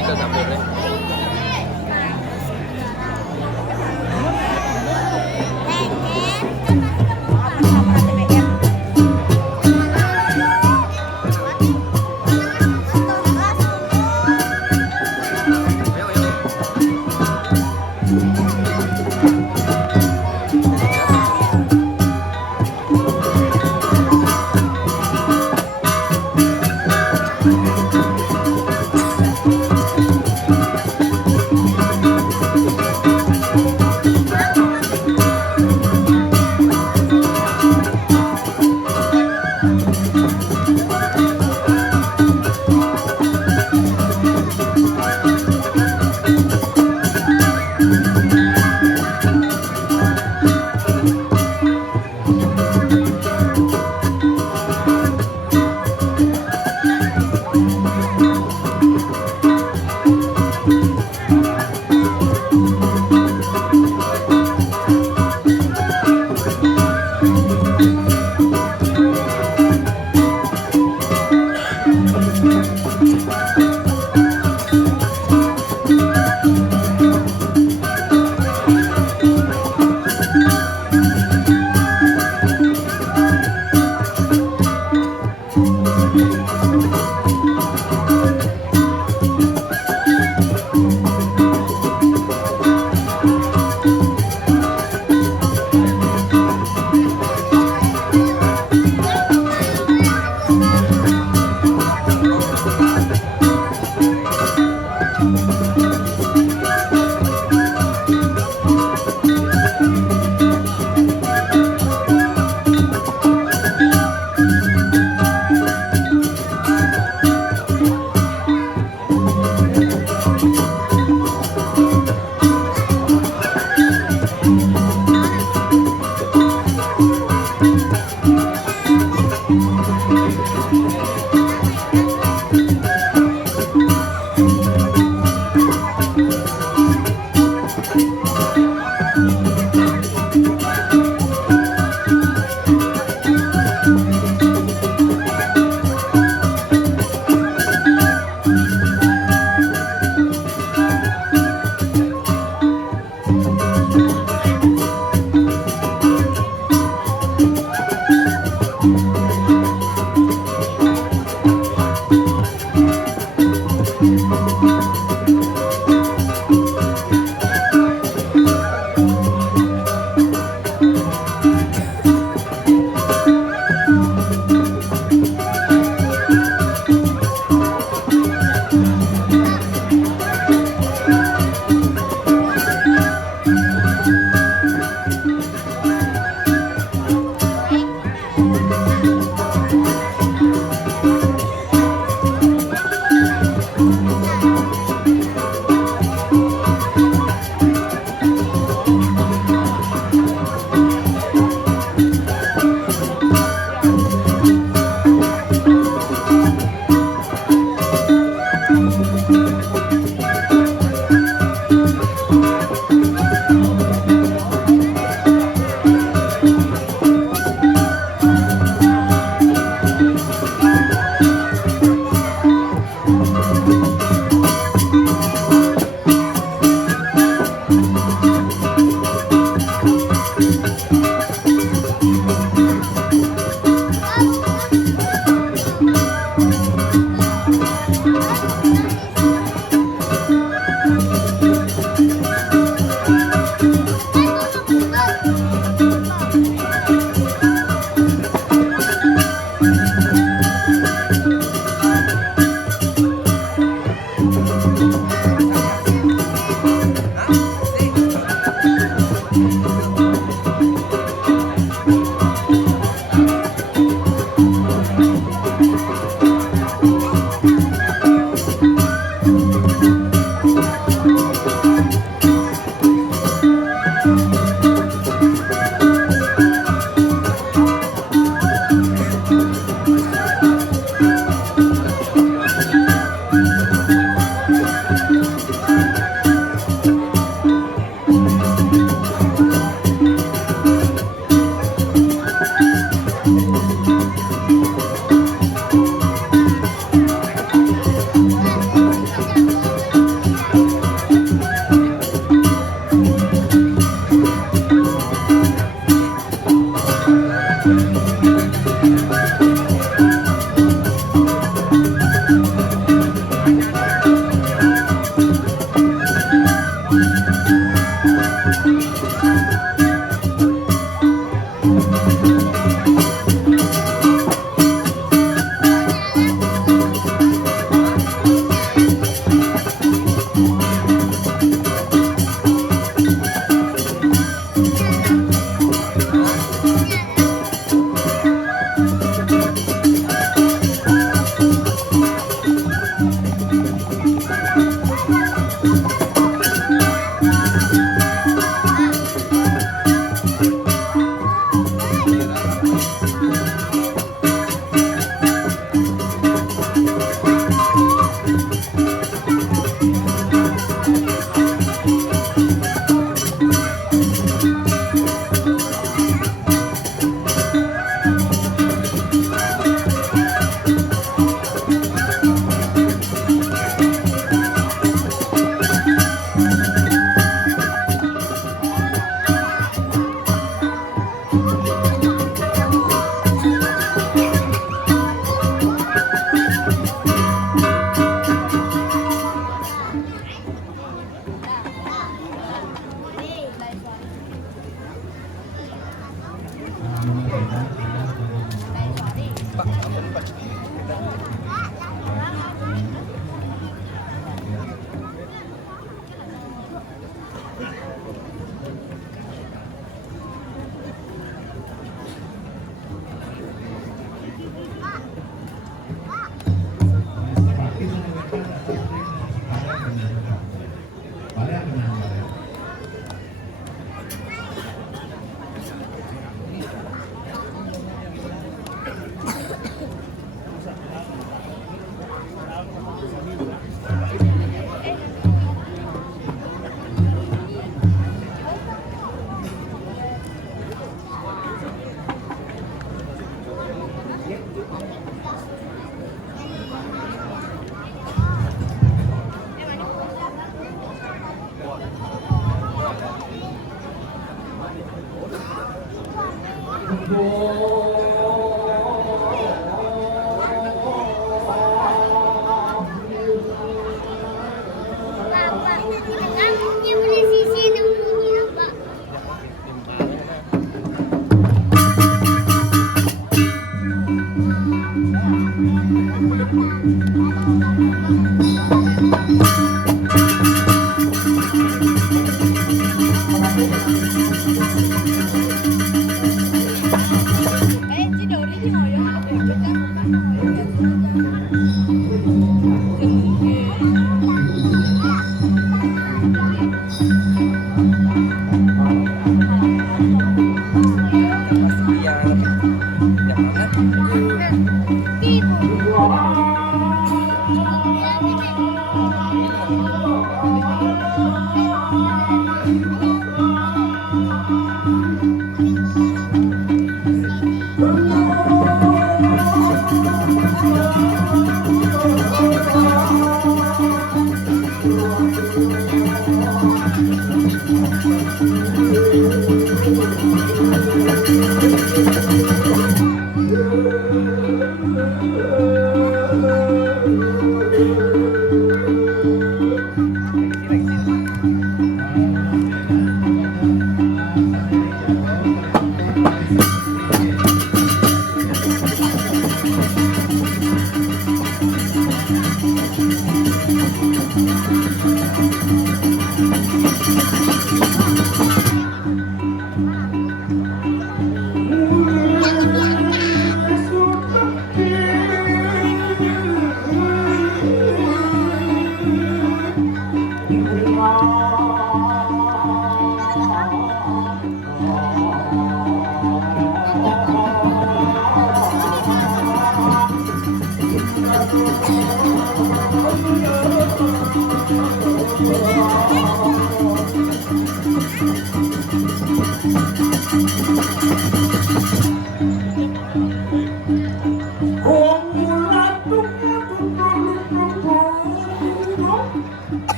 ke sampingnya.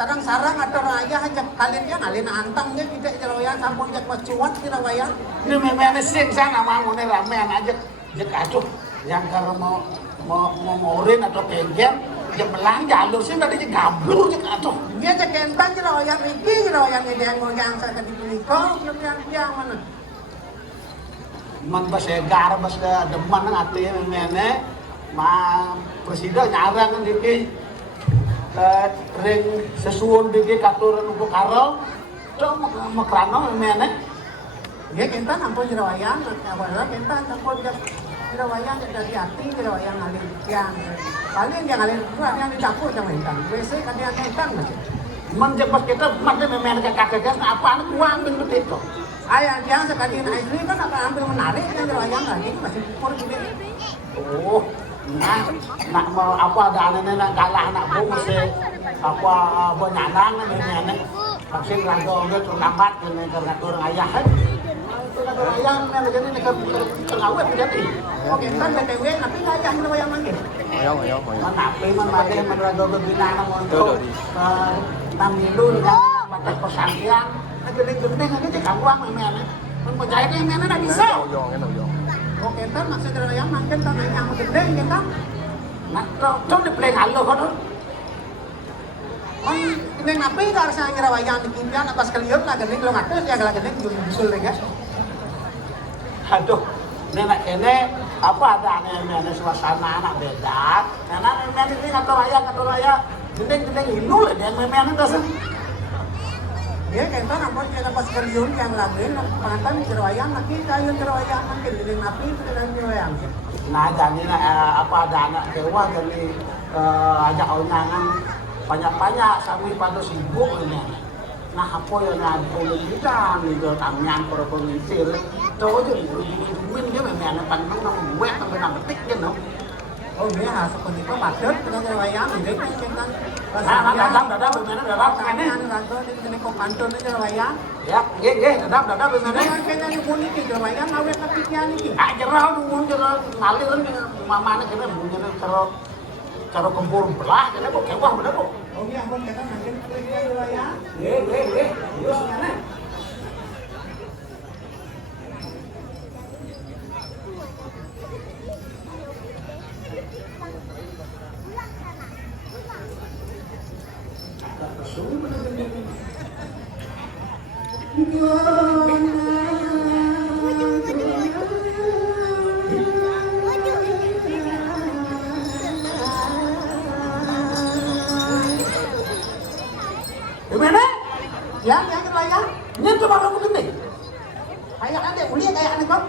sarang-sarang atau raya hajak kalian yang alin antang dia tidak jeroyan sampun jak macuat tidak wayang ini memang sing sana mau nih ramean aja jak aduh yang kalau mau morin atau kenjen jak belang jalur sih tadi jak gablur jak aduh dia jak kentang jeroyan iki jeroyan ini yang mau yang saya dipilih kau yang mana man basegar bas deman ngati memene ma presiden nyarang diki ring sesuun diki katuran untuk karo cuma makrano memene dia kentan ampun jerawayang awalnya kentan ampun jerawayang dari hati jerawayang alin yang paling yang alin yang dicampur sama kentan biasanya kan dia kentan masih menjepas kita mana memene kakak apa anak uang begitu itu ayah yang sekali naik ini kan akan ambil menarik yang jerawayang lagi masih pur gini oh nak mau apa ada anak-anak kalah anak bu mesti apa benyanang ini vaksin ragu udah terlambat ini karena orang ayah itu kata ayah yang jadi ini terlawat jadi oke kan BTW tapi nggak ayah yang yang manggil mana apa mana ragu berbina untuk tamilu dengan batas pesantren gede-gede aja cek uang memang percaya ini memang tidak bisa oke, entar maksud yang makin tanah yang gede kita. Nah, coba di play halo kan? Neng napi ka sa girawayan ni Kimpian atas kaliyon lah gening lo ngatus ya gala gening jusul deh ya. Aduh, nenek kene apa ada aneh-aneh suasana anak beda. Nenek ini kata raya, gendeng inul dia aneh-aneh dasar. Ya kenta nampon kita pas kaliyon yang lagi pantan girawayan lagi kayu girawayan mungkin gening napi dan girawayan. Nah jadi apa ada anak dewa jadi ajak undangan banyak-banyak sampai pada sibuk ini. Nah apa yang ada oleh kita nih tamnya para pengisir cowok jadi duit dia memang pandang nang web nang ketik kan. Oh iya, seperti itu macet dengan girawayan ini kan. Dadap bagaimana Ini anu rago ini kok pantun ini girawayan. ya, dadap bagaimana? Dengan kena nyebut ini girawayan awet napikian ini. Jerah dulu jerah ngalir kan mamane kene bunyinya cara kempur belah kene kok kewah bener kok. Oh iya, ampun kita makin girawayan. Terus ngene. Gimana? Yang girawayan. Ini tuh baru begini. Kayak ada uli kayak anu kok.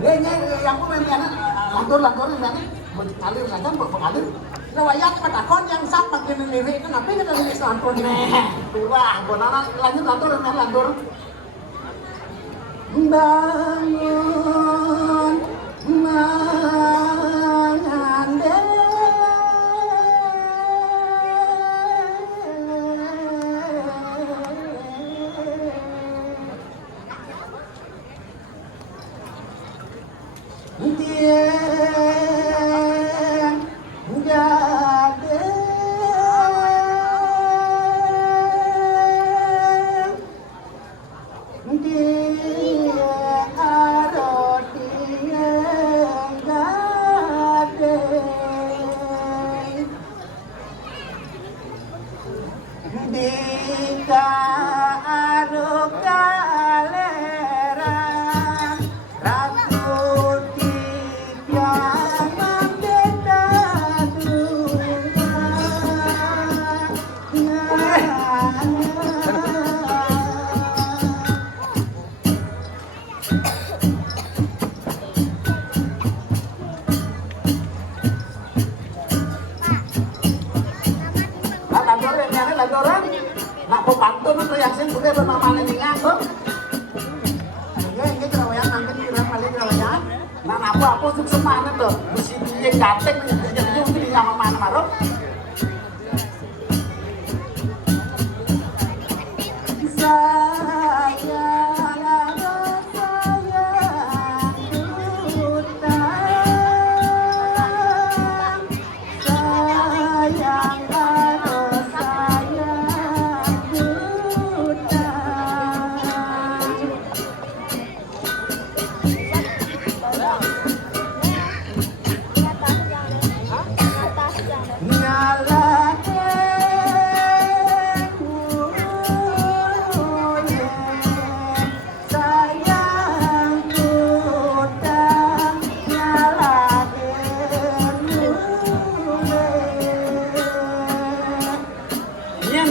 Ini yang aku memang lantur ini mengalir saja mengalir. Girawayan petakon yang sap makin lirik kenapa kita lirik lantun ini? Itulah, bonana lanjut lantur. Bangun mengandeng Tiang gadeng Tiang aro tiang gadeng Dika aro kaleran Rakuti yang membeda lanturan. Nak mau pantun itu yang sing boleh bermamane ningan tuh. Ya ini girawayan angkat kira paling girawayan. Nah apa sih semana tuh? Mesti dia gateng jadi mesti di sama mana marok.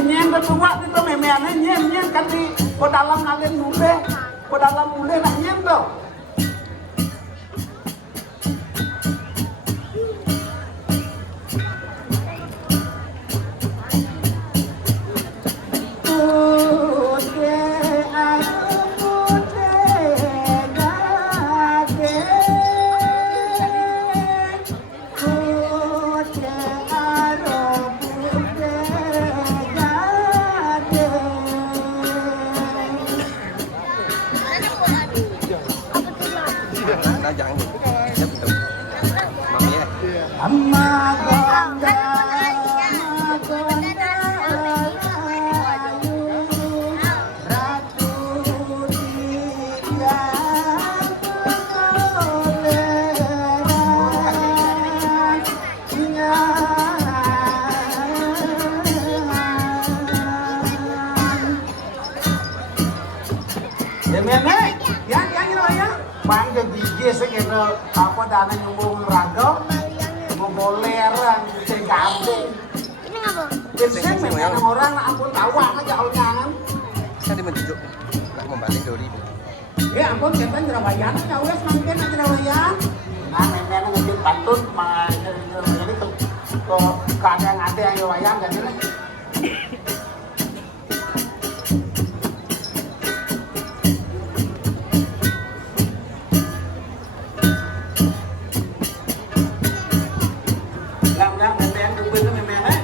Nyen bertua itu memeane nyen kan di dalam ngalir mule, dalam mule lah nyen tuh. Ya mene, Yang wayang. bang jadi sih gitu apa dana nyumbung raga, mau lerang, cegabing. Ini ngapa? Biasanya memang orang ampun tawa aja kalau jangan. Kan dia menunjuk nak membalik 2000. Ya ampun, kita jerawayang, ya wes mungkin jerawayang. Nah, memang ngejut pantun, jadi ke kadang ada yang wayang kan ini. Làm memang yang quên cái memang ấy.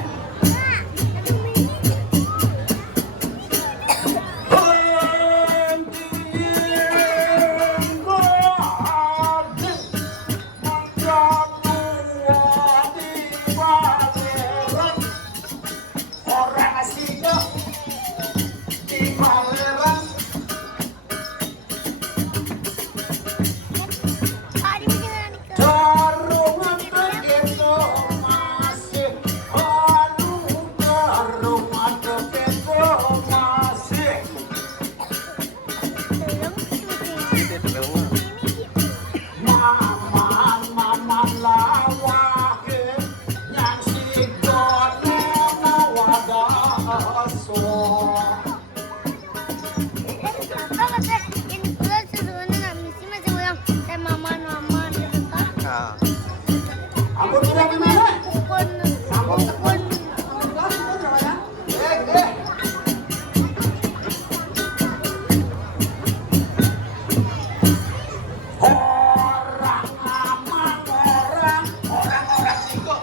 Orang asing di Palembang. Ah, di mana nak? Jarungan begitu masih, aduh jarungan begitu masih. Dia terlalu. Mama lawake yang si gone nawadaso. Apa kata ini pula sebenarnya nak mesti macam orang saya mama gitu kan? Ah. Ampun sudah gimana? Pukul. Orang aman, orang siko.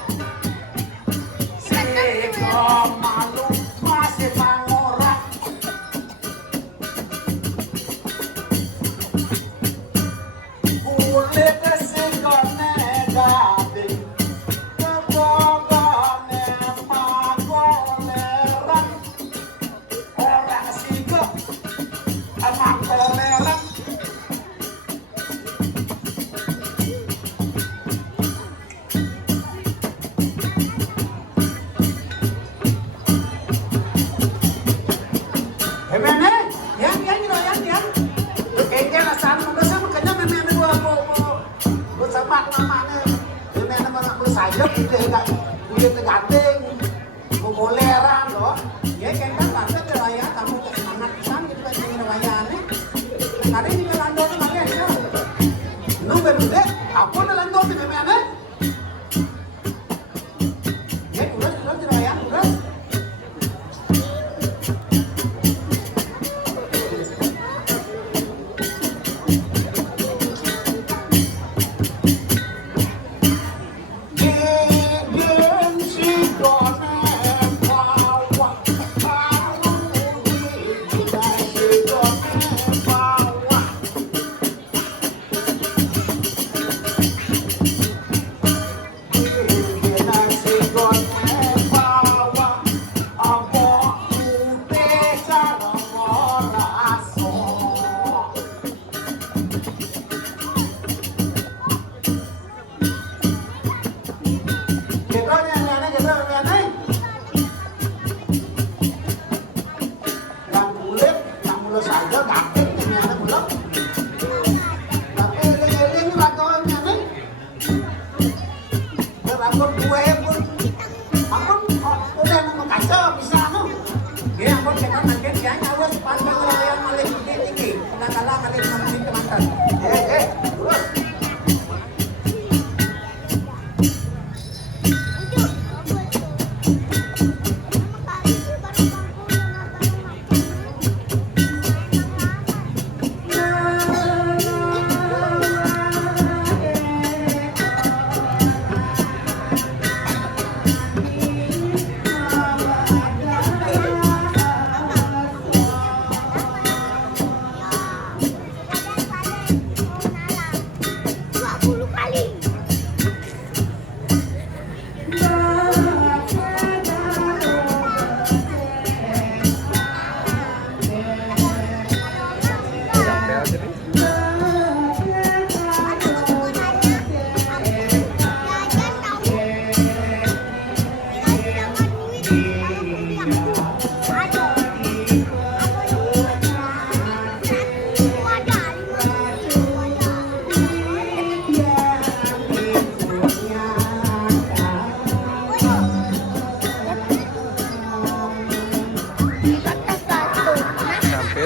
Siko malu masih mangorang. Kulit siko negatif, kebogone magoleran. Orang siko emang toleran. Memene, Yang jerawayang. kayaknya rasanya udah sama kayaknya memene gua semak namanya. Memene mana gua sayap udah ganting, gua boleran loh. Ya kita bahasa jerawayang, kamu semangat pisan gitu kan jerawayangnya. Kali ini landor kali ini. Lu berude, apa dalam doa memene? Ya udah jerawayang, udah. Gegen si gone bawa, gegen si gone bawa. Gegen si gone bawa, apa ute cara moraso. Kita nyanyi, kita nyanyi. Yang kulit, yang mulus saja, kakek nyanyi belum. Tapi eling-eling lakukan nyanyi. Berlaku gue pun, ampun, udah mau kacau bisa anu. Ya ampun kita makin ya nyawa sepanjang jerawayang maling tinggi. Kena kalah kali maling teman-teman. Terus.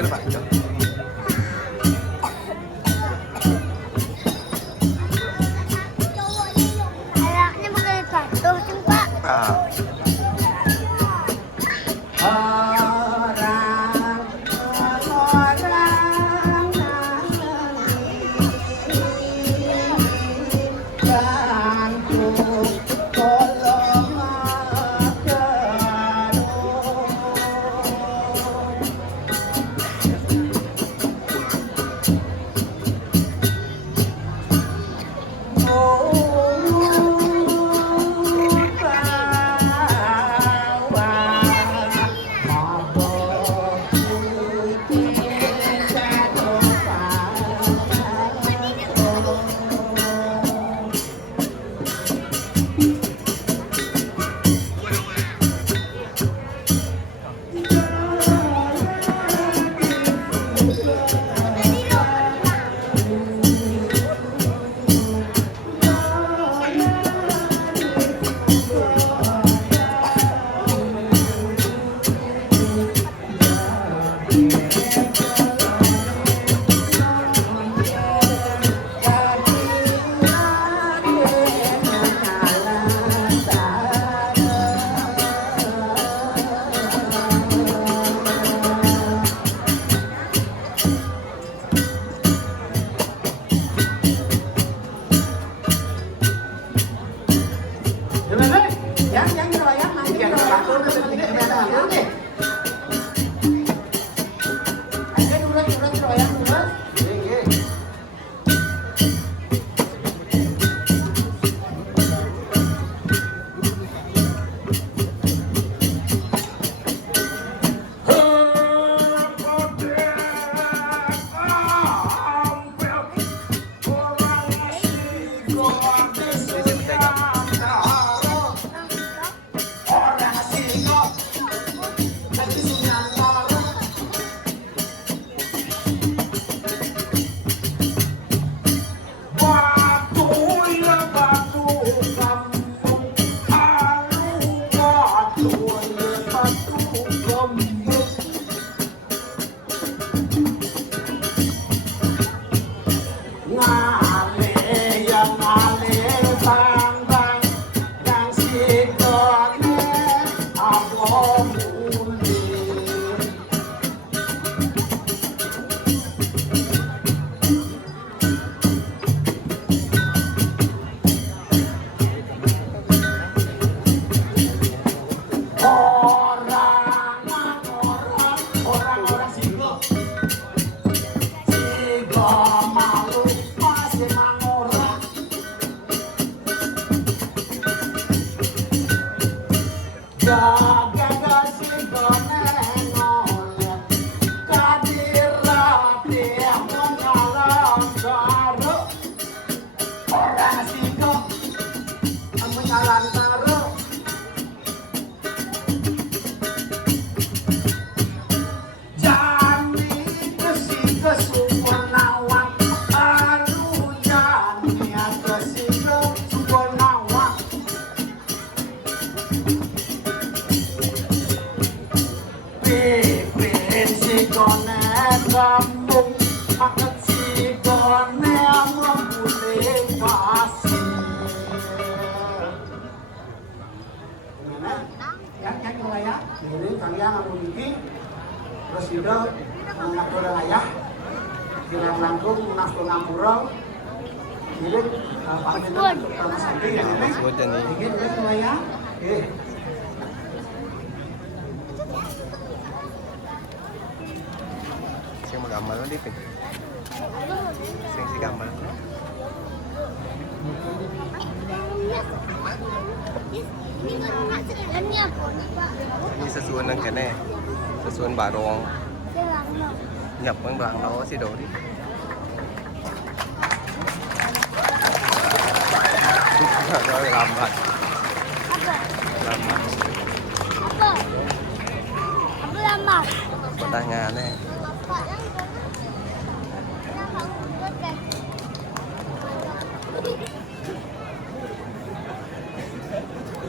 boleh Pak. Anaknya bukan satu, Pak. Ah. Yang wayang nanti yang laku ke tiga meter. Oke. Ayo dulu wayang dulu. Kampung makan si kone membule kasih. Yang wayang ini kalian anu bikin terus itu mengatur ayah kilang langkung nafsu ngapura ini panjenengan sama sampai yang ini bikin wayang Sing gambar di pin. Sing si gambar. Ini sesuai nang kene. Sesuai barong. Nhập bằng đoạn đó sẽ đổ đi. Rồi làm mặt. Làm mặt. Apa làm mặt? Có tai ngà này. Apa yang